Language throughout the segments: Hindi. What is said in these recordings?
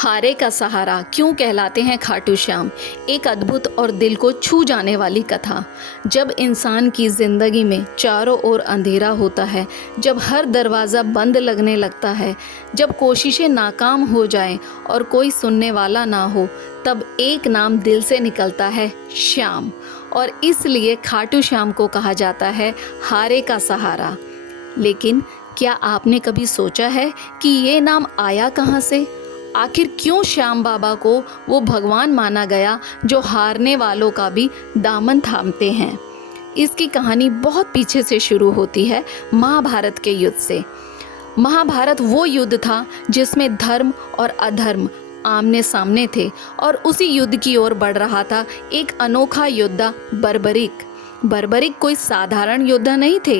हारे का सहारा क्यों कहलाते हैं खाटू श्याम। एक अद्भुत और दिल को छू जाने वाली कथा। जब इंसान की ज़िंदगी में चारों ओर अंधेरा होता है, जब हर दरवाज़ा बंद लगने लगता है, जब कोशिशें नाकाम हो जाएं और कोई सुनने वाला ना हो, तब एक नाम दिल से निकलता है, श्याम। और इसलिए खाटू श्याम को कहा जाता है हारे का सहारा। लेकिन क्या आपने कभी सोचा है कि ये नाम आया कहाँ से? आखिर क्यों श्याम बाबा को वो भगवान माना गया जो हारने वालों का भी दामन थामते हैं? इसकी कहानी बहुत पीछे से शुरू होती है, महाभारत के युद्ध से। महाभारत वो युद्ध था जिसमें धर्म और अधर्म आमने सामने थे और उसी युद्ध की ओर बढ़ रहा था एक अनोखा योद्धा बर्बरीक। बर्बरीक कोई साधारण योद्धा नहीं थे।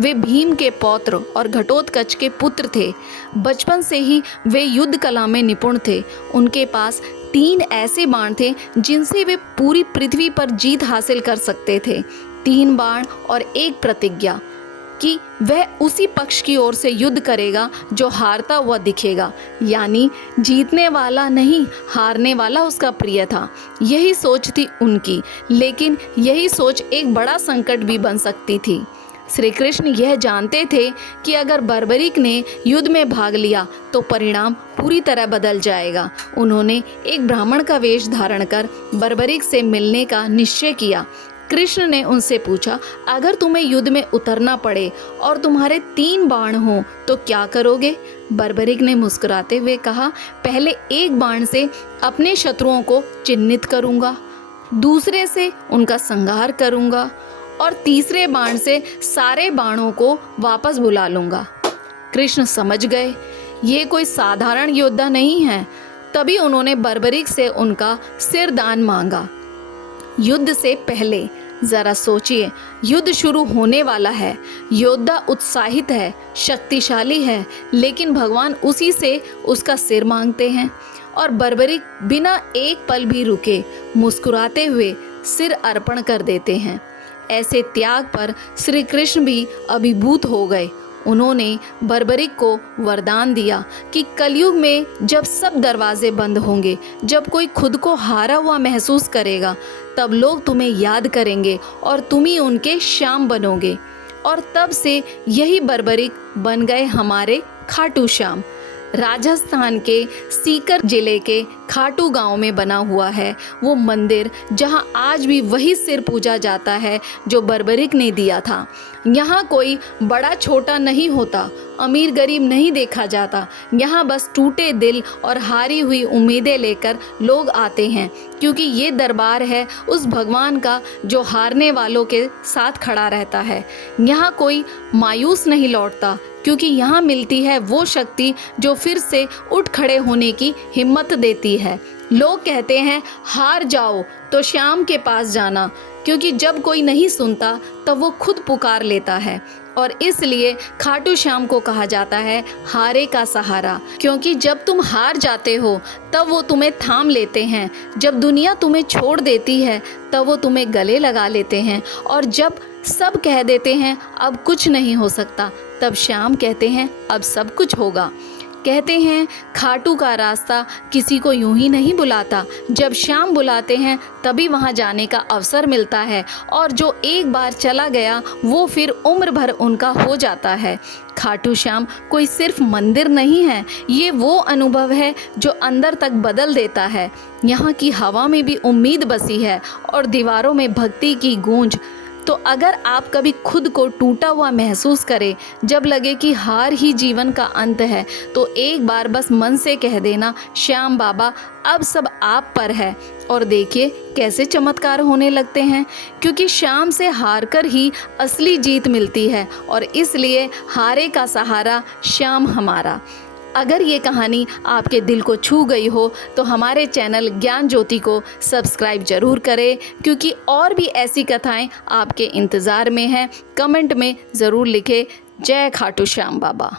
वे भीम के पौत्र और घटोत्कच के पुत्र थे। बचपन से ही वे युद्ध कला में निपुण थे। उनके पास 3 ऐसे बाण थे जिनसे वे पूरी पृथ्वी पर जीत हासिल कर सकते थे। 3 बाण और एक प्रतिज्ञा कि वह उसी पक्ष की ओर से युद्ध करेगा जो हारता हुआ दिखेगा, यानी जीतने वाला नहीं, हारने वाला उसका प्रिय था। यही सोच थी उनकी, लेकिन यही सोच एक बड़ा संकट भी बन सकती थी। श्री कृष्ण यह जानते थे कि अगर बर्बरीक ने युद्ध में भाग लिया तो परिणाम पूरी तरह बदल जाएगा। उन्होंने एक ब्राह्मण का वेश धारण कर बर्बरीक से मिलने का निश्चय किया। कृष्ण ने उनसे पूछा, अगर तुम्हें युद्ध में उतरना पड़े और तुम्हारे 3 बाण हों तो क्या करोगे? बर्बरीक ने मुस्कुराते हुए कहा, पहले एक बाण से अपने शत्रुओं को चिन्हित करूंगा, दूसरे से उनका संहार करूंगा और तीसरे बाण से सारे बाणों को वापस बुला लूंगा। कृष्ण समझ गए ये कोई साधारण योद्धा नहीं है। तभी उन्होंने बर्बरीक से उनका सिरदान मांगा। युद्ध से पहले जरा सोचिए, युद्ध शुरू होने वाला है, योद्धा उत्साहित है, शक्तिशाली है, लेकिन भगवान उसी से उसका सिर मांगते हैं। और बर्बरीक बिना एक पल भी रुके मुस्कुराते हुए सिर अर्पण कर देते हैं। ऐसे त्याग पर श्री कृष्ण भी अभिभूत हो गए। उन्होंने बर्बरीक को वरदान दिया कि कलयुग में जब सब दरवाजे बंद होंगे, जब कोई खुद को हारा हुआ महसूस करेगा, तब लोग तुम्हें याद करेंगे और तुम ही उनके श्याम बनोगे। और तब से यही बर्बरीक बन गए हमारे खाटू श्याम। राजस्थान के सीकर जिले के खाटू गांव में बना हुआ है वो मंदिर, जहां आज भी वही सिर पूजा जाता है जो बर्बरीक ने दिया था। यहाँ कोई बड़ा छोटा नहीं होता, अमीर गरीब नहीं देखा जाता। यहाँ बस टूटे दिल और हारी हुई उम्मीदें लेकर लोग आते हैं, क्योंकि ये दरबार है उस भगवान का जो हारने वालों के साथ खड़ा रहता है। यहाँ कोई मायूस नहीं लौटता, क्योंकि यहाँ मिलती है वो शक्ति जो फिर से उठ खड़े होने की हिम्मत देती है। लोग कहते हैं हार जाओ तो श्याम के पास जाना, क्योंकि जब कोई नहीं सुनता तब वो खुद पुकार लेता है। और इसलिए खाटू श्याम को कहा जाता है हारे का सहारा, क्योंकि जब तुम हार जाते हो तब वो तुम्हें थाम लेते हैं। जब दुनिया तुम्हें छोड़ देती है तब वो तुम्हें गले लगा लेते हैं। और जब सब कह देते हैं अब कुछ नहीं हो सकता, तब श्याम कहते हैं अब सब कुछ होगा। कहते हैं खाटू का रास्ता किसी को यूं ही नहीं बुलाता, जब श्याम बुलाते हैं तभी वहां जाने का अवसर मिलता है। और जो एक बार चला गया वो फिर उम्र भर उनका हो जाता है। खाटू श्याम कोई सिर्फ मंदिर नहीं है, ये वो अनुभव है जो अंदर तक बदल देता है। यहाँ की हवा में भी उम्मीद बसी है और दीवारों में भक्ति की गूंज। तो अगर आप कभी खुद को टूटा हुआ महसूस करें, जब लगे कि हार ही जीवन का अंत है, तो एक बार बस मन से कह देना, श्याम बाबा अब सब आप पर है। और देखिए कैसे चमत्कार होने लगते हैं, क्योंकि श्याम से हार कर ही असली जीत मिलती है। और इसलिए हारे का सहारा श्याम हमारा। अगर ये कहानी आपके दिल को छू गई हो तो हमारे चैनल ज्ञान ज्योति को सब्सक्राइब जरूर करें, क्योंकि और भी ऐसी कथाएं आपके इंतज़ार में हैं। कमेंट में ज़रूर लिखें। जय खाटू श्याम बाबा।